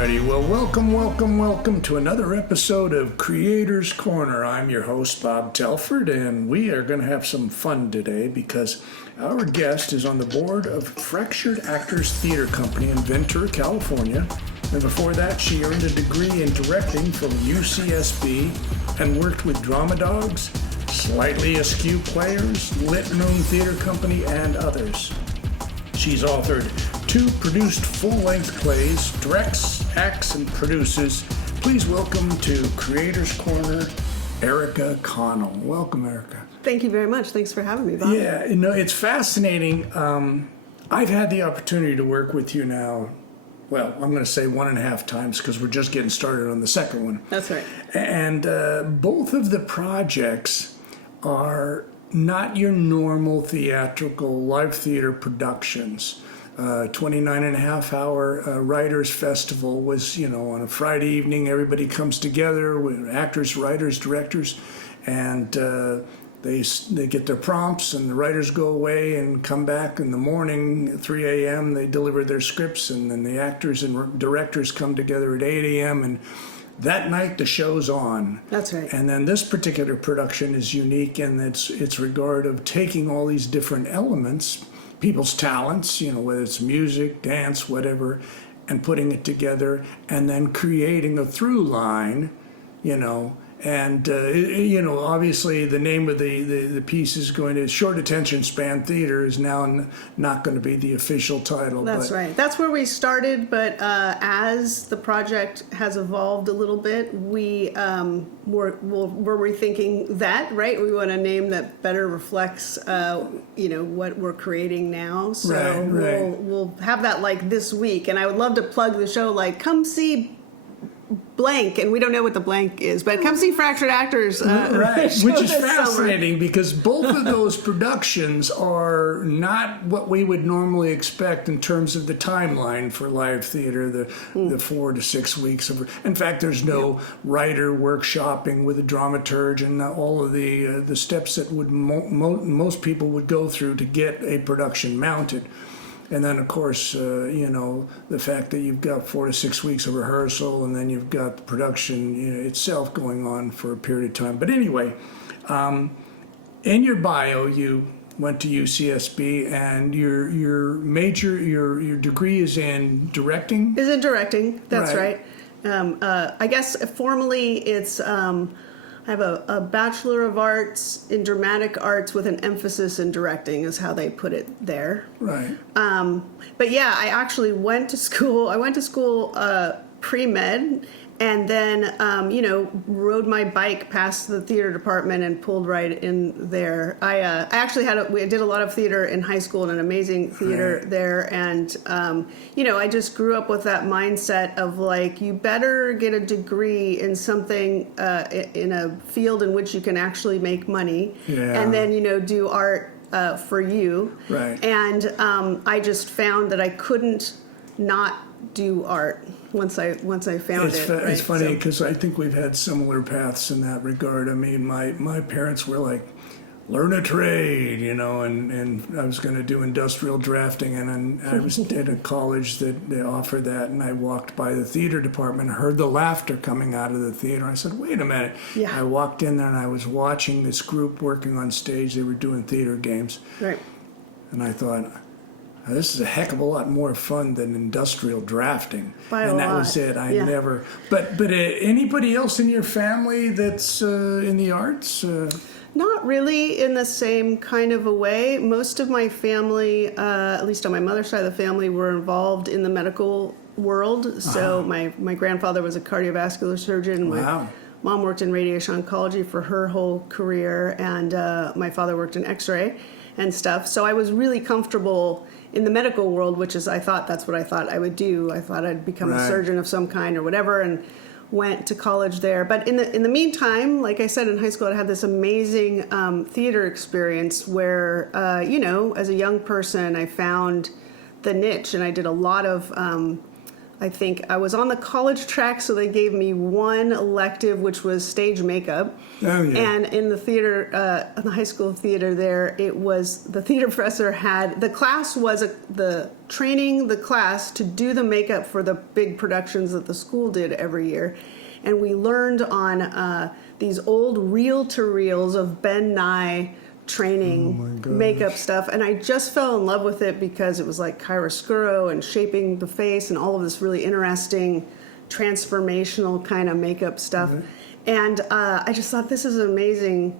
Alrighty, well, welcome to another episode of Creators Corner. I'm your host, Bob Telford, and we are going to have some fun today because our guest is on the board of Fractured Actors Theater Company in Ventura, California. And before that, she earned a degree in directing from UCSB and worked with Drama Dogs, Slightly Askew Players, Lit Room Theater Company, and others. She's authored 2 produced full-length plays, directs, acts, and produces. Please welcome to Creators Corner, Erica Connell. Welcome, Erica. Thank you very much. Thanks for having me, Bob. Yeah, it's fascinating. I've had the opportunity to work with you now, well, I'm going to say 1.5 times because we're just getting started on the second one. That's right. And both of the projects are not your normal theatrical live theater productions. 29.5-hour Writers Festival was, on a Friday evening. Everybody comes together with actors, writers, directors, and they get their prompts, and the writers go away and come back in the morning, 3 a.m. They deliver their scripts, and then the actors and directors come together at 8 a.m. and that night the show's on. That's right. And then this particular production is unique in its regard of taking all these different elements, people's talents, whether it's music, dance, whatever, and putting it together and then creating a through line, and obviously the name of the piece is going to Short Attention Span Theater is now not going to be the official title. That's right. That's where we started, but as the project has evolved a little bit, we're rethinking that. Right, we want a name that better reflects what we're creating now. So right. We'll have that like this week, and I would love to plug the show. Like, come see blank, and we don't know what the blank is, but come see Fractured Actors. Right, which is fascinating because both of those productions are not what we would normally expect in terms of the timeline for live theater, the 4 to 6 weeks of. In fact, there's no writer workshopping with a dramaturge and all of the steps that would most people would go through to get a production mounted. And then, of course, the fact that you've got 4 to 6 weeks of rehearsal, and then you've got the production itself going on for a period of time. But anyway, in your bio, you went to UCSB, and your degree is in directing? Is in directing, that's right. I guess formally it's... I have a Bachelor of Arts in Dramatic Arts with an emphasis in directing is how they put it there. Right. But yeah, I actually went to school. I went to school pre-med, and then, rode my bike past the theater department and pulled right in there. I actually we did a lot of theater in high school and an amazing theater there. And, I just grew up with that mindset of like, you better get a degree in something, in a field in which you can actually make money. Yeah. And then, do art for you. Right. And I just found that I couldn't not do art once I found it. It's funny because I think we've had similar paths in that regard. I mean, my parents were like, learn a trade, and I was going to do industrial drafting, and I was at a college that they offered that, and I walked by the theater department, heard the laughter coming out of the theater. I said, wait a minute. Yeah. I walked in there, and I was watching this group working on stage. They were doing theater games. Right. And I thought, this is a heck of a lot more fun than industrial drafting. That was it. I never. But anybody else in your family that's in the arts? Not really in the same kind of a way. Most of my family, at least on my mother's side of the family, were involved in the medical world. So my grandfather was a cardiovascular surgeon. Wow. My mom worked in radiation oncology for her whole career, and my father worked in X-ray and stuff. So I was really comfortable in the medical world, which is, that's what I thought I would do. I thought I'd become a surgeon of some kind or whatever, and went to college there. But in the meantime, like I said, in high school, I had this amazing theater experience where, as a young person, I found the niche, and I did a lot of I think I was on the college track, so they gave me one elective, which was stage makeup. Oh, yeah. And in the theater, in the high school theater there, it was the theater professor had, the class was the class to do the makeup for the big productions that the school did every year. And we learned on these old reel-to-reels of Ben Nye training makeup stuff, and I just fell in love with it because it was like chiaroscuro and shaping the face and all of this really interesting transformational kind of makeup stuff. And I just thought this is an amazing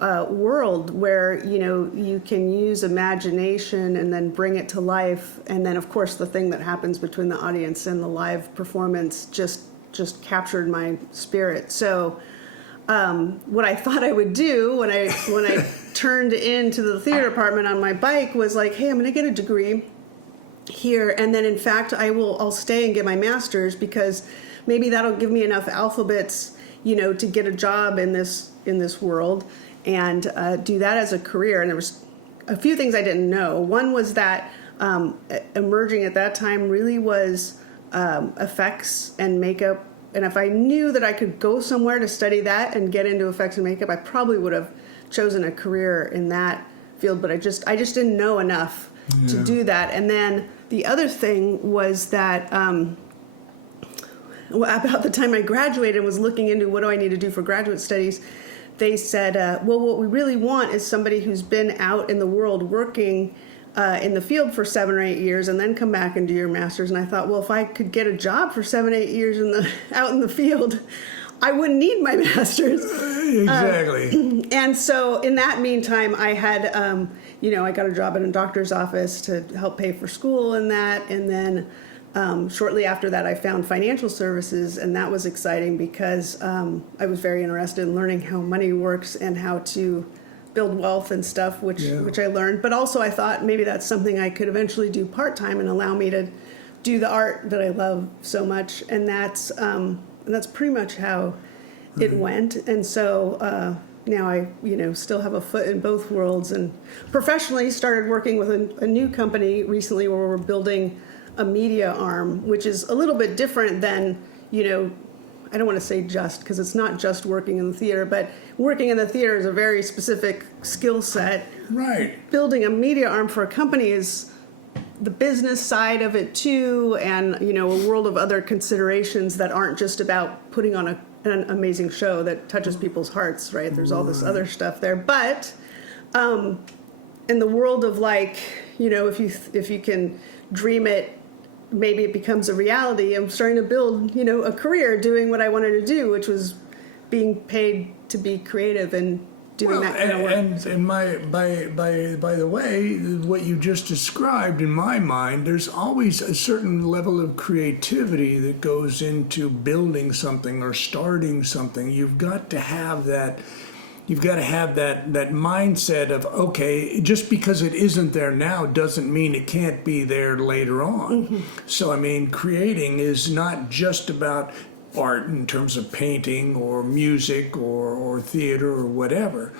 world where you can use imagination and then bring it to life, and then of course the thing that happens between the audience and the live performance just captured my spirit. So what I thought I would do when I turned into the theater department on my bike was like, hey, I'm going to get a degree here, and then in fact I'll stay and get my master's, because maybe that'll give me enough alphabets, to get a job in this world and do that as a career. And there was a few things I didn't know. One was that emerging at that time really was effects and makeup. And if I knew that I could go somewhere to study that and get into effects and makeup, I probably would have chosen a career in that field. But I just didn't know enough to do that. And then the other thing was that about the time I graduated and was looking into what do I need to do for graduate studies, they said, well, what we really want is somebody who's been out in the world working in the field for 7 or 8 years and then come back and do your master's. And I thought, well, if I could get a job for 7, 8 years out in the field, I wouldn't need my master's. Exactly. And so in that meantime, I had, I got a job in a doctor's office to help pay for school and that. And then shortly after that, I found financial services, and that was exciting because I was very interested in learning how money works and how to build wealth and stuff, which I learned. But also I thought maybe that's something I could eventually do part-time and allow me to do the art that I love so much. And that's pretty much how it went. And so now I still have a foot in both worlds, and professionally started working with a new company recently where we're building a media arm, which is a little bit different than, I don't want to say just, because it's not just working in the theater, but working in the theater is a very specific skill set. Right. Building a media arm for a company is the business side of it too, and a world of other considerations that aren't just about putting on an amazing show that touches people's hearts, right? There's all this other stuff there. But in the world of if you can dream it, maybe it becomes a reality. I'm starting to build, a career doing what I wanted to do, which was being paid to be creative and doing that kind of work. And by the way, what you just described, in my mind, there's always a certain level of creativity that goes into building something or starting something. You've got to have that. You've got to have that mindset of, okay, just because it isn't there now doesn't mean it can't be there later on. Mm-hmm. So, creating is not just about art in terms of painting or music or theater or whatever,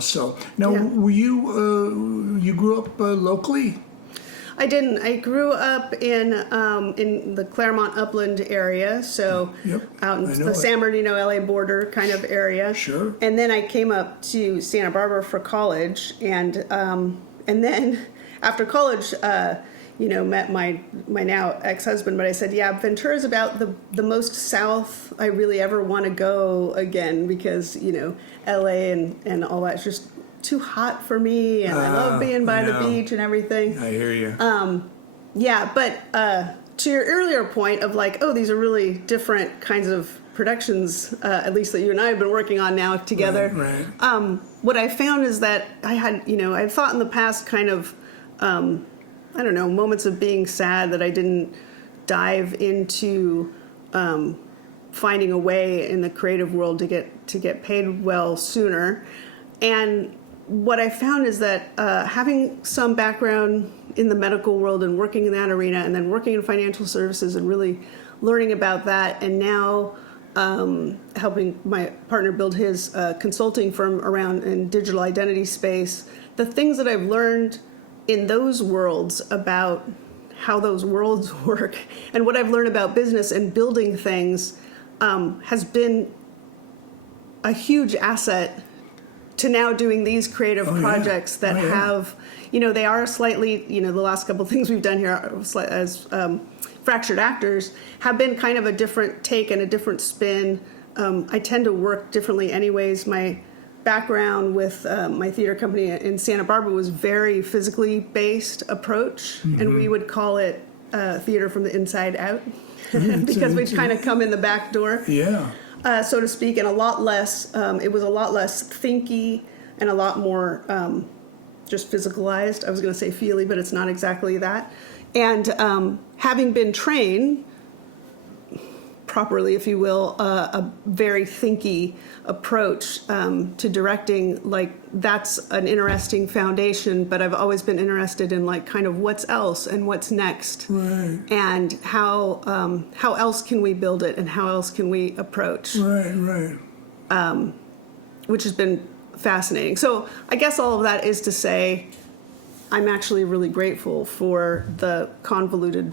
So now, were you grew up locally? I didn't. I grew up in the Claremont Upland area, so out in the San Bernardino, LA border kind of area. Sure. And then I came up to Santa Barbara for college, and then after college, met my now ex-husband. But I said, Ventura is about the most south I really ever want to go again, because LA and all that's just too hot for me, and I love being by the beach and everything. I hear you. But to your earlier point of these are really different kinds of productions, at least that you and I have been working on now together. Right. What I found is that I had thought in the past kind of, moments of being sad that I didn't dive into finding a way in the creative world to get paid well sooner. And what I found is that having some background in the medical world and working in that arena, and then working in financial services and really learning about that, and now helping my partner build his consulting firm around in digital identity space, the things that I've learned in those worlds about how those worlds work. And what I've learned about business and building things has been a huge asset to now doing these creative projects that have, they are slightly, the last couple of things we've done here as Fractured Actors have been kind of a different take and a different spin. I tend to work differently anyways. My background with my theater company in Santa Barbara was very physically based approach, and we would call it theater from the inside out because we'd kind of come in the back door. Yeah. So to speak, and a lot less, it was a lot less thinky and a lot more just physicalized. I was going to say feely, but it's not exactly that. And having been trained properly, if you will, a very thinky approach to directing, like that's an interesting foundation, but I've always been interested in like kind of what's else and what's next, Right. and how else can we build it and how else can we approach, Right. which has been fascinating. So I guess all of that is to say I'm actually really grateful for the convoluted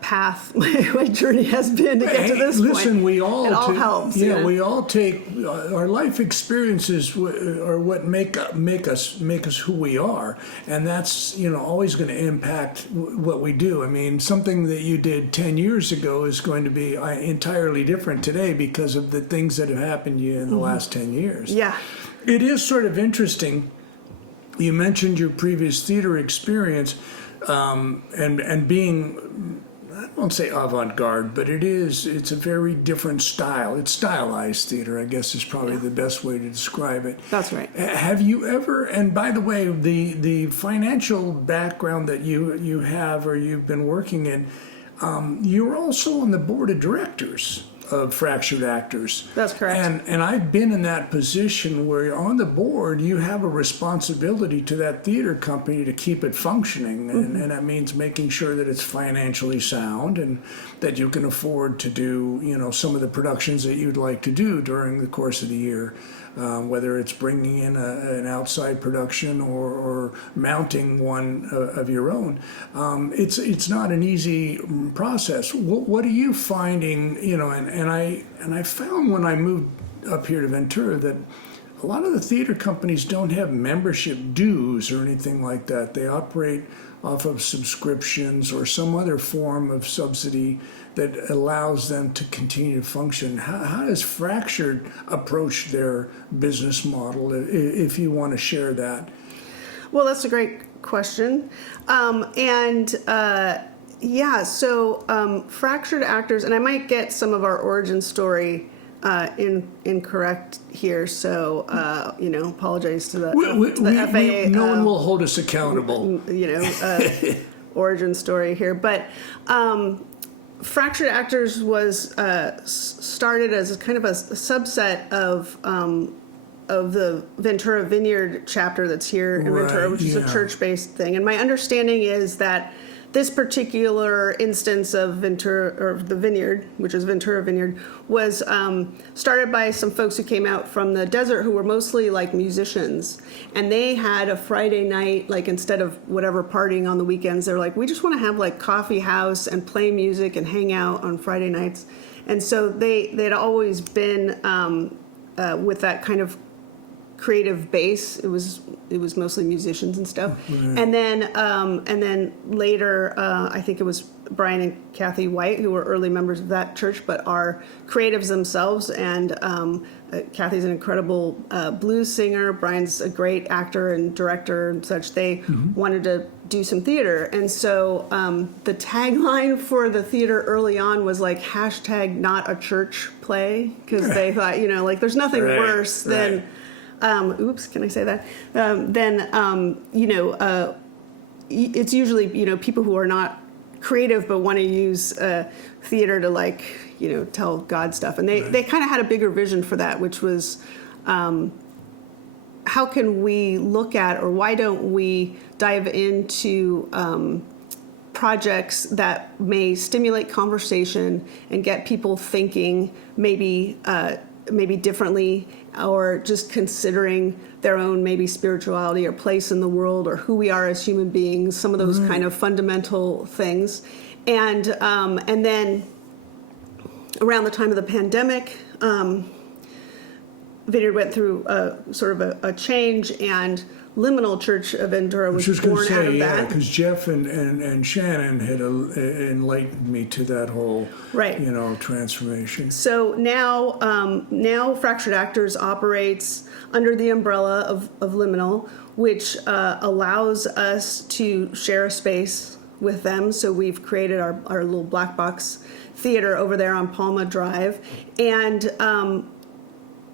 path my journey has been to get to this point. Listen, we all it all helps. Yeah, we all take our life experiences are what make us who we are, and that's always going to impact what we do. I mean, something that you did 10 years ago is going to be entirely different today because of the things that have happened to you in the last 10 years. Yeah, it is sort of interesting. You mentioned your previous theater experience. And being, I won't say avant-garde, but it's a very different style. It's stylized theater, I guess is probably the best way to describe it. that's right. Have you ever, and by the way, the financial background that you have or you've been working in, you're also on the board of directors of Fractured Actors. That's correct. And I've been in that position where you're on the board, you have a responsibility to that theater company to keep it functioning. And that means making sure that it's financially sound and that you can afford to do, some of the productions that you'd like to do during the course of the year. Whether it's bringing in an outside production or mounting one of your own. It's not an easy process. What are you finding, and I found when I moved up here to Ventura that a lot of the theater companies don't have membership dues or anything like that. They operate off of subscriptions or some other form of subsidy that allows them to continue to function. How does Fractured approach their business model, if you want to share that? Well, that's a great question. So Fractured Actors, and I might get some of our origin story incorrect here, so apologize to the FAA. No one will hold us accountable. Origin story here, but Fractured Actors was started as kind of a subset of the Ventura Vineyard chapter that's here in Ventura, which is a church-based thing. And my understanding is that this particular instance of Ventura, or the Vineyard, which is Ventura Vineyard, was started by some folks who came out from the desert who were mostly like musicians. And they had a Friday night, like instead of whatever partying on the weekends, they're like, we just want to have like coffee house and play music and hang out on Friday nights. And so they'd always been with that kind of creative base. It was mostly musicians and stuff. And then later I think it was Brian and Kathy White who were early members of that church but are creatives themselves, and Kathy's an incredible blues singer, Brian's a great actor and director and such. They wanted to do some theater, and so the tagline for the theater early on was like #not a church play, because they thought like there's nothing worse than oops, can I say that? It's usually, people who are not creative but want to use theater to tell God stuff. And they kind of had a bigger vision for that, which was how can we look at, or why don't we dive into projects that may stimulate conversation and get people thinking, maybe maybe differently, or just considering their own maybe spirituality or place in the world, or who we are as human beings, some of those kind of fundamental things. And then around the time of the pandemic, Vineyard went through sort of a change, and Liminal Church of Ventura was born out of that. Because Jeff and Shannon had enlightened me to that whole, transformation. So now Fractured Actors operates under the umbrella of Liminal, which allows us to share a space with them. So we've created our little black box theater over there on Palma Drive, and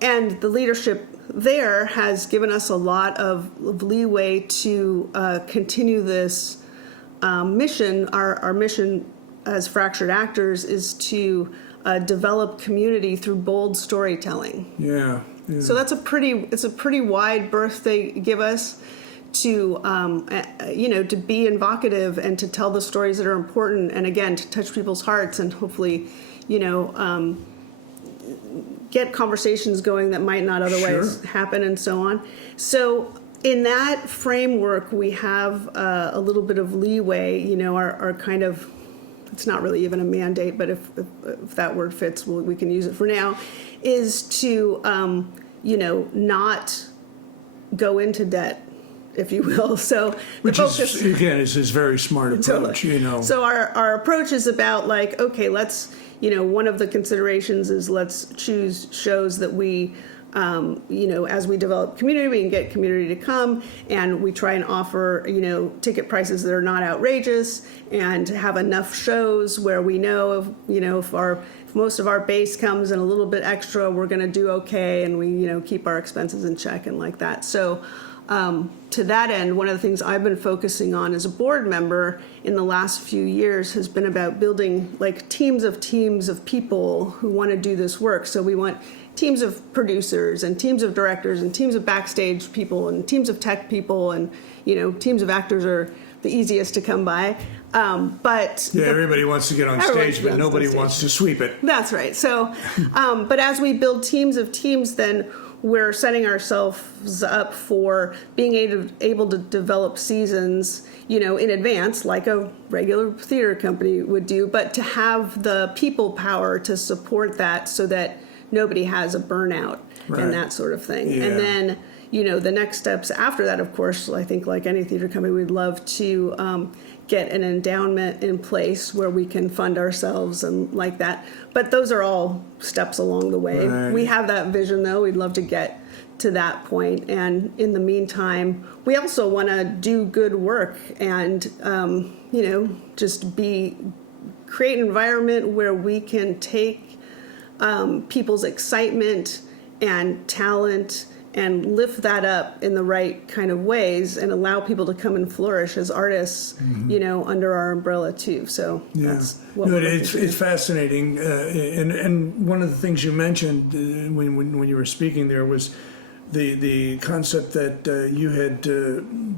the leadership there has given us a lot of leeway to continue this mission. Our mission as Fractured Actors is to develop community through bold storytelling. Yeah. So it's a pretty wide berth they give us to to be evocative and to tell the stories that are important, and again to touch people's hearts, and hopefully get conversations going that might not otherwise happen, and so on. So in that framework, we have a little bit of leeway. Our kind of, it's not really even a mandate, but if that word fits, we can use it for now, is to not go into debt, if you will. So which is, again, is a very smart approach. Totally. So our approach is about like, okay, let's, one of the considerations is let's choose shows that we, as we develop community, we can get community to come, and we try and offer, ticket prices that are not outrageous, and have enough shows where we know if most of our base comes and a little bit extra, we're going to do okay, and we, keep our expenses in check and like that. So to that end, one of the things I've been focusing on as a board member in the last few years has been about building like teams of people who want to do this work. So we want teams of producers and teams of directors and teams of backstage people and teams of tech people, and teams of actors are the easiest to come by. But everybody wants to get on stage, but nobody wants to sweep it. That's right. So, but as we build teams of teams, then we're setting ourselves up for being able to develop seasons, in advance, like a regular theater company would do, but to have the people power to support that so that nobody has a burnout and that sort of thing. Yeah. And then, the next steps after that, of course, I think like any theater company, we'd love to get an endowment in place where we can fund ourselves and like that. But those are all steps along the way. Right. We have that vision, though. We'd love to get to that point. And in the meantime, we also want to do good work and, just create an environment where we can take people's excitement and talent and lift that up in the right kind of ways and allow people to come and flourish as artists, under our umbrella too. So that's what it's fascinating. And one of the things you mentioned when you were speaking there was the concept that you had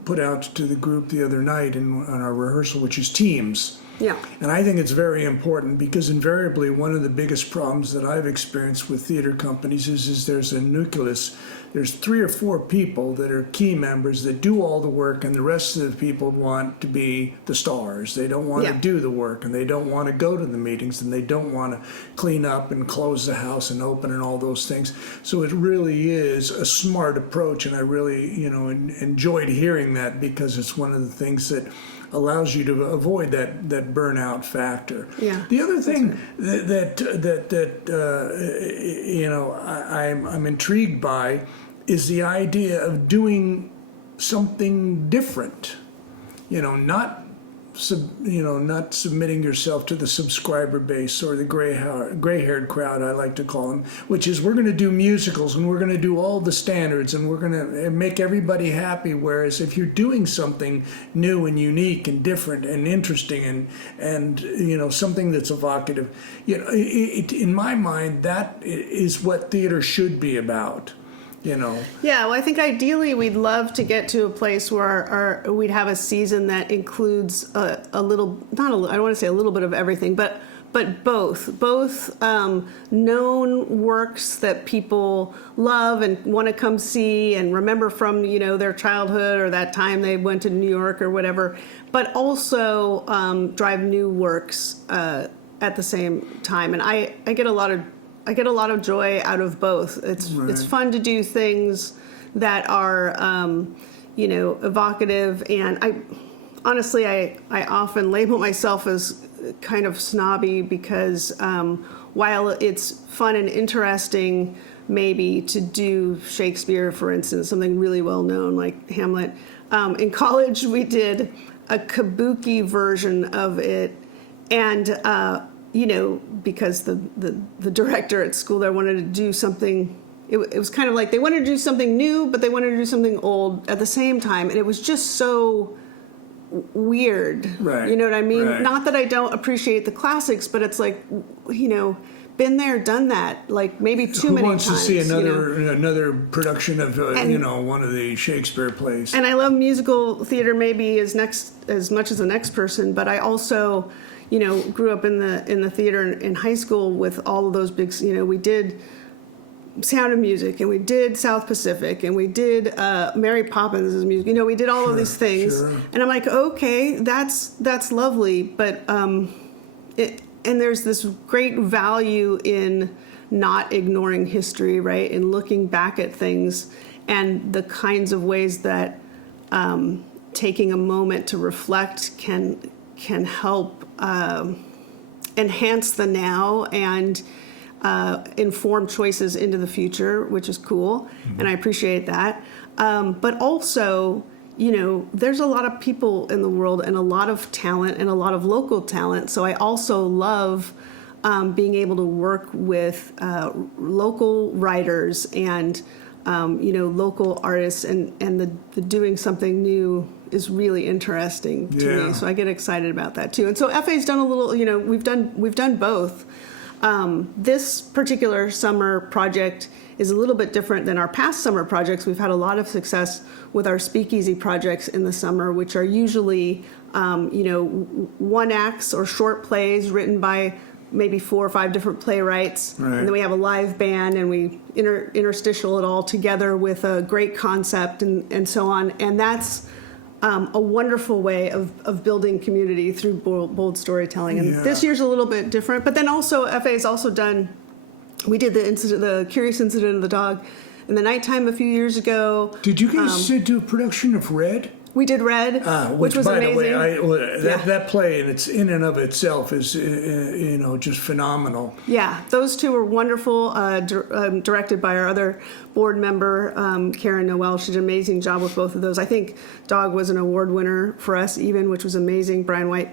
put out to the group the other night on our rehearsal, which is teams. Yeah. And I think it's very important because invariably one of the biggest problems that I've experienced with theater companies is there's a nucleus. There's 3 or 4 people that are key members that do all the work, and the rest of the people want to be the stars. They don't want to do the work, and they don't want to go to the meetings, and they don't want to clean up and close the house and open and all those things. So it really is a smart approach, and I really, enjoyed hearing that because it's one of the things that allows you to avoid that burnout factor. Yeah. The other thing I'm intrigued by is the idea of doing something different. Not submitting yourself to the subscriber base or the gray-haired crowd, I like to call them, which is we're going to do musicals and we're going to do all the standards and we're going to make everybody happy. Whereas if you're doing something new and unique and different and interesting and something that's evocative, in my mind, that is what theater should be about. Yeah, well, I think ideally we'd love to get to a place where we'd have a season that includes a little, I don't want to say a little bit of everything, but but both known works that people love and want to come see and remember from, their childhood or that time they went to New York or whatever, but also drive new works at the same time. And I get a lot of joy out of both. It's fun to do things that are evocative, and I often label myself as kind of snobby because while it's fun and interesting maybe to do Shakespeare, for instance, something really well known like Hamlet, in college we did a kabuki version of it, and because the director at school there wanted to do something. It was kind of like they wanted to do something new, but they wanted to do something old at the same time, and it was just so weird. Right. You know what I mean? Right. Not that I don't appreciate the classics, but it's like, been there, done that, like maybe too many times. Who wants to see another production of one of the Shakespeare plays? And I love musical theater maybe as much as the next person, but I also, grew up in the theater in high school with all of those big. We did Sound of Music, and we did South Pacific, and we did Mary Poppins' music. We did all of these things, and I'm like, okay, that's lovely, but and there's this great value in not ignoring history, right? And looking back at things, and the kinds of ways that taking a moment to reflect can help enhance the now and inform choices into the future, which is cool, and I appreciate that. But also, there's a lot of people in the world and a lot of talent and a lot of local talent. So I also love being able to work with local writers and local artists, and the doing something new is really interesting to me. So I get excited about that too. And so FA's done a little. We've done both. This particular summer project is a little bit different than our past summer projects. We've had a lot of success with our speakeasy projects in the summer, which are usually, one acts or short plays written by maybe 4 or 5 different playwrights. Right. And then we have a live band, and we interstitial it all together with a great concept and so on. And that's a wonderful way of building community through bold storytelling. And this year's a little bit different. But then also, FA has also done, we did the Curious Incident of the Dog in the nighttime a few years ago. Did you guys do a production of Red? We did Red, which was by amazing. The way, that play in and of itself is just phenomenal. Yeah, those two were wonderful. Directed by our other board member, Karen Noel. She did an amazing job with both of those. I think Dog was an award winner for us, even, which was amazing. Brian White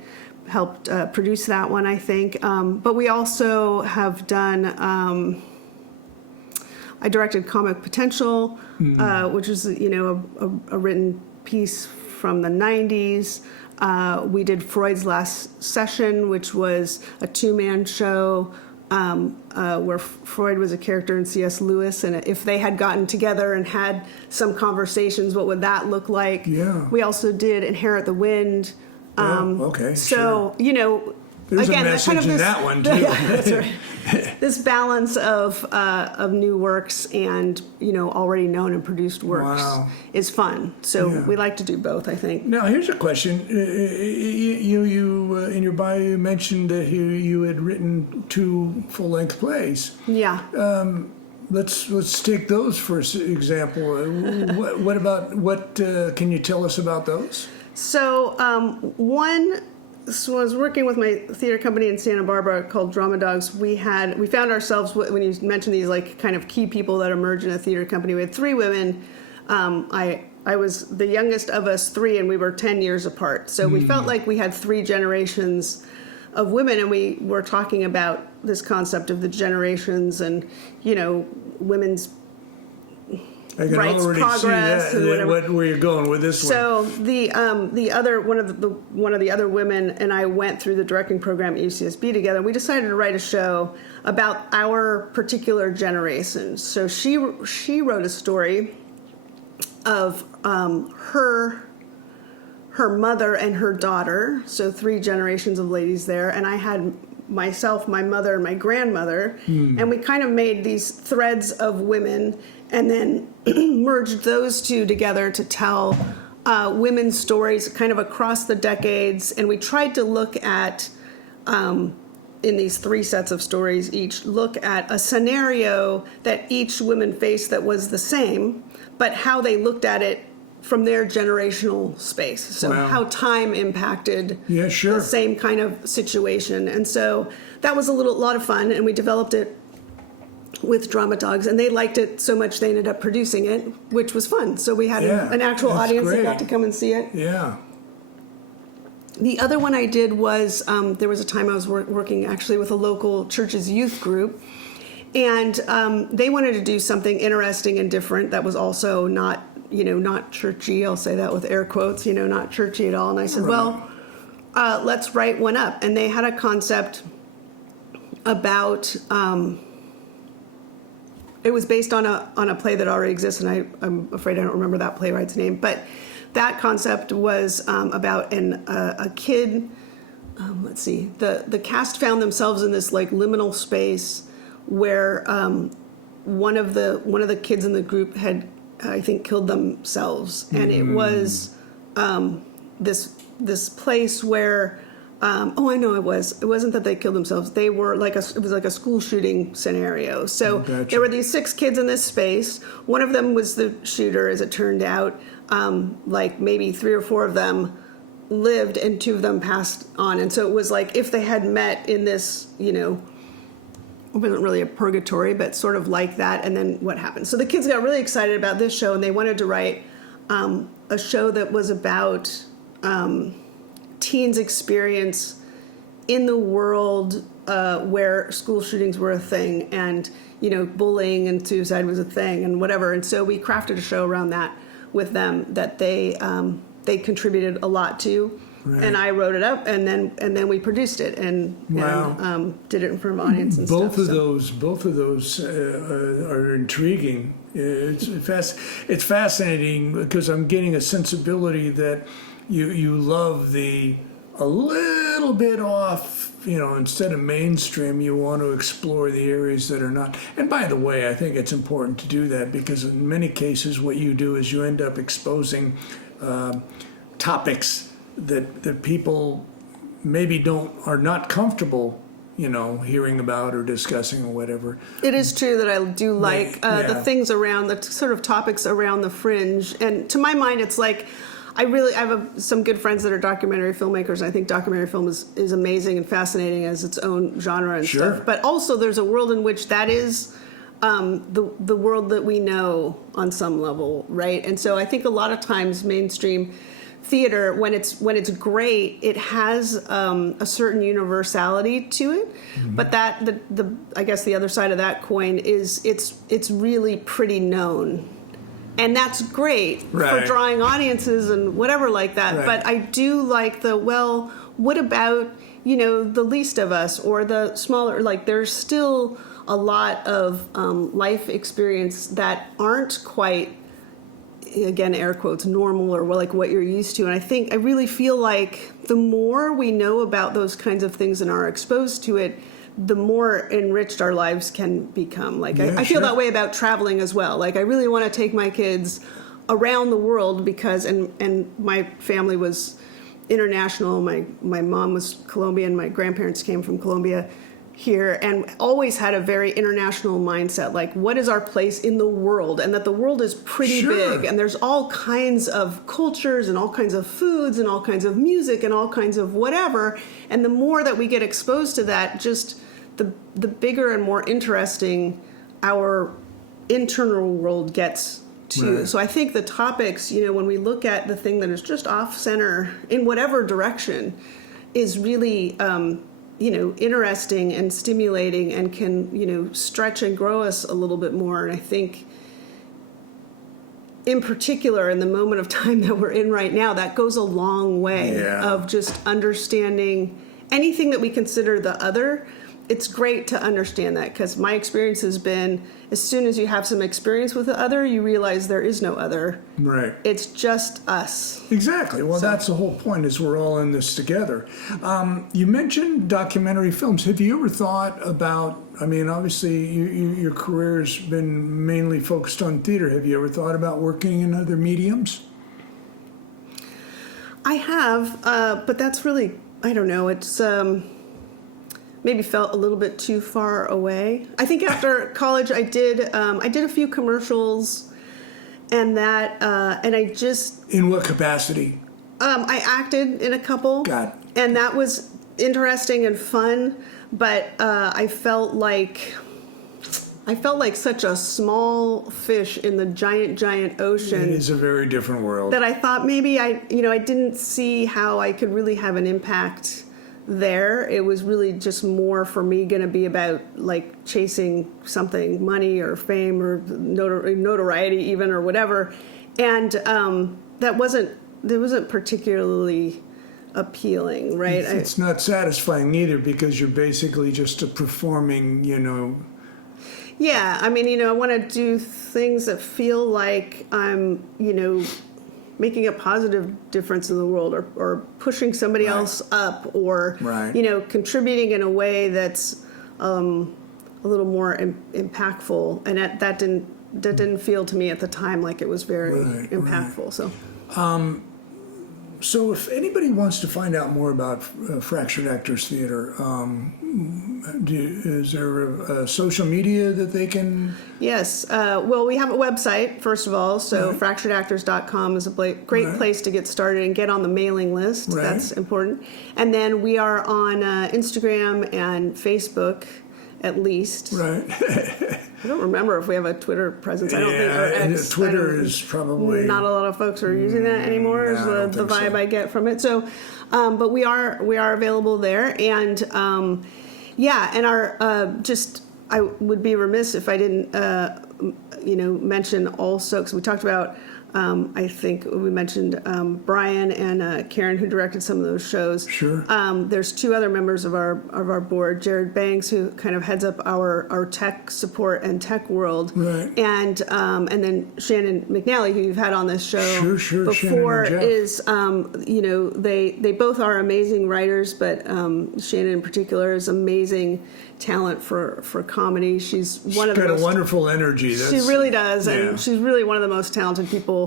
helped produce that one, I think. But we also have done. I directed Comic Potential, which was a written piece from the 90s. We did Freud's Last Session, which was a 2-man show where Freud was a character in C.S. Lewis, and if they had gotten together and had some conversations, what would that look like? Yeah. We also did Inherit the Wind. Okay. So, There's again, a message in that one too. Yeah, that's right. This balance of new works and already known and produced works is fun. So we like to do both, I think. Now here's a question: you in your bio you mentioned that you had written 2 full-length plays. Yeah. Let's take those for example. What can you tell us about those? So one. So I was working with my theater company in Santa Barbara called Drama Dogs. We found ourselves, when you mentioned these like kind of key people that emerge in a theater company, we had 3 women. I was the youngest of us 3, and we were 10 years apart. So we felt like we had 3 generations of women, and we were talking about this concept of the generations and women's I can rights, already progress, see and whatever. where you're going with this one. So the other one of the other women and I went through the directing program at UCSB together. We decided to write a show about our particular generation. So she wrote a story of her mother and her daughter. So 3 generations of ladies there, and I had myself, my mother, and my grandmother, and we kind of made these threads of women, and then merged those two together to tell women's stories kind of across the decades. And we tried to look at, in these 3 sets of stories each, look at a scenario that each woman faced that was the same, but how they looked at it from their generational space. So Wow. how time impacted Yeah, sure. the same kind of situation. And so that was a lot of fun, and we developed it with Drama Dogs, and they liked it so much they ended up producing it, which was fun. So we had Yeah, an actual that's audience that great. got to come and see it. Yeah. The other one I did was, there was a time I was working actually with a local church's youth group, and they wanted to do something interesting and different that was also not churchy. I'll say that with air quotes, not churchy at all. And I said, well, let's write one up. And they had a concept about, it was based on a play that already exists, and I'm afraid I don't remember that playwright's name, but that concept was about a kid. Let's see. The cast found themselves in this like liminal space where one of the kids in the group had, I think, killed themselves, and it was this place where I know it wasn't that they killed themselves. They were it was like a school shooting scenario. So Gotcha. there were these 6 kids in this space. One of them was the shooter, as it turned out. Like maybe 3 or 4 of them lived, and 2 of them passed on. And so it was like if they had met in this, it wasn't really a purgatory, but sort of like that. And then what happened? So the kids got really excited about this show, and they wanted to write a show that was about teens' experience in the world where school shootings were a thing, and bullying and suicide was a thing, and whatever. And so we crafted a show around that with them that they contributed a lot to. Right. And I wrote it up, and then we produced it, and did it in front of audience and both stuff. Both of those are intriguing. It's fascinating because I'm getting a sensibility that you love a little bit off. Instead of mainstream, you want to explore the areas that are not. And by the way, I think it's important to do that because in many cases, what you do is you end up exposing topics that people maybe are not comfortable, hearing about or discussing or whatever. It is true that I do like the things around the sort of topics around the fringe, and to my mind, it's like I have some good friends that are documentary filmmakers, and I think documentary film is amazing and fascinating as its own genre and Sure. stuff. But also, there's a world in which that is the world that we know on some level, right? And so I think a lot of times mainstream theater, when it's great, it has a certain universality to it. Mm-hmm. But that I guess the other side of that coin is it's really pretty known. And that's great for drawing audiences and whatever like that. Right. But I do like what about, the least of us or the smaller, there's still a lot of life experience that aren't quite, again, air quotes, normal or like what you're used to. And I really feel like the more we know about those kinds of things and are exposed to it, the more enriched our lives can become. I feel that way about traveling as well. I really want to take my kids around the world because, and my family was international. My mom was Colombian. My grandparents came from Colombia here and always had a very international mindset. What is our place in the world? And that the world is pretty big. And there's all kinds of cultures and all kinds of foods and all kinds of music and all kinds of whatever. And the more that we get exposed to that, just the bigger and more interesting our internal world gets too. Right. So I think the topics, when we look at the thing that is just off center in whatever direction, is really, interesting and stimulating and can, stretch and grow us a little bit more. And I think, in particular, in the moment of time that we're in right now, that goes a long way of just understanding anything that we consider the other. it's great to understand that, because my experience has been, as soon as you have some experience with the other, you realize there is no other. Right. It's just us. Exactly. Well, that's the whole point, is we're all in this together. You mentioned documentary films. Have you ever thought about, I mean, obviously your career has been mainly focused on theater. Have you ever thought about working in other mediums? I have, but that's really, I don't know, it's maybe felt a little bit too far away. I think after college I did a few commercials, and I just... In what capacity? I acted in a couple. Got it. And that was interesting and fun, but I felt like such a small fish in the giant ocean. It is a very different world. That I thought maybe I didn't see how I could really have an impact there. It was really just more for me going to be about like chasing something, money or fame or notoriety even, or whatever. And that wasn't particularly appealing, right? It's not satisfying either, because you're basically just a performing, Yeah, I mean, I want to do things that feel like I'm, making a positive difference in the world, or pushing somebody else up, or, contributing in a way that's a little more impactful. And that didn't feel to me at the time like it was very impactful. So. So if anybody wants to find out more about Fractured Actors Theater, is there a social media that they can... Yes. Well, we have a website, first of all, so fracturedactors.com is a great place to get started and get on the mailing list. Right. That's important. And then we are on Instagram and Facebook, at least. Right. I don't remember if we have a Twitter presence. I don't think. Or X, Twitter is probably... Not a lot of folks are using that anymore, is the vibe I get from it. So, but we are available there. And, and our, I would be remiss if I didn't, mention also, because we talked about, I think we mentioned Brian and Karen, who directed some of those shows. Sure. There's two other members of our board, Jared Banks, who kind of heads up our tech support and tech world, right. And then Shannon McNally, who you've had on this show sure. before, is they both are amazing writers, but Shannon in particular is amazing talent for comedy. She's one of the most... got a wonderful energy. She really does, and she's really one of the most talented people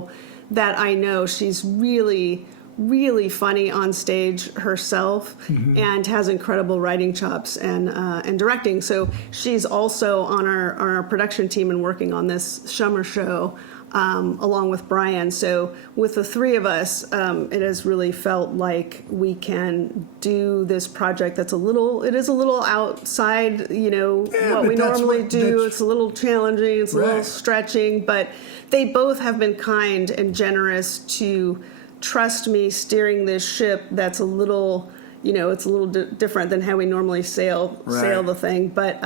that I know. She's really, really funny on stage herself, and has incredible writing chops and directing. So she's also on our production team and working on this Shummer show, along with Brian. So with the three of us, it has really felt like we can do this project that's a little outside, what we normally do. It's a little challenging, it's a little stretching, but they both have been kind and generous to trust me steering this ship that's a little, it's a little different than how we normally sail the thing, but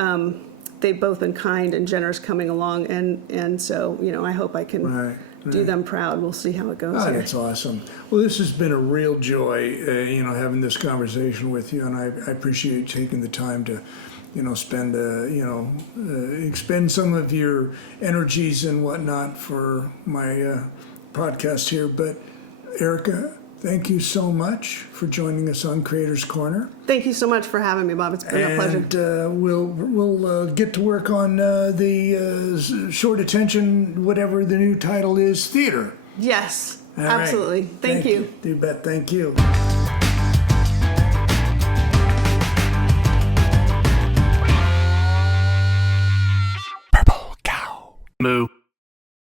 they've both been kind and generous coming along, and so I hope I can do them proud. We'll see how it goes. Oh, that's awesome. Well, this has been a real joy, having this conversation with you, and I appreciate you taking the time to, expend some of your energies and whatnot for my podcast here. But Erica, thank you so much for joining us on Creators Corner. Thank you so much for having me, Bob. It's been a pleasure. And we'll get to work on the short attention, whatever the new title is, theater. Yes, All absolutely. right. Thank you. You bet. Thank you.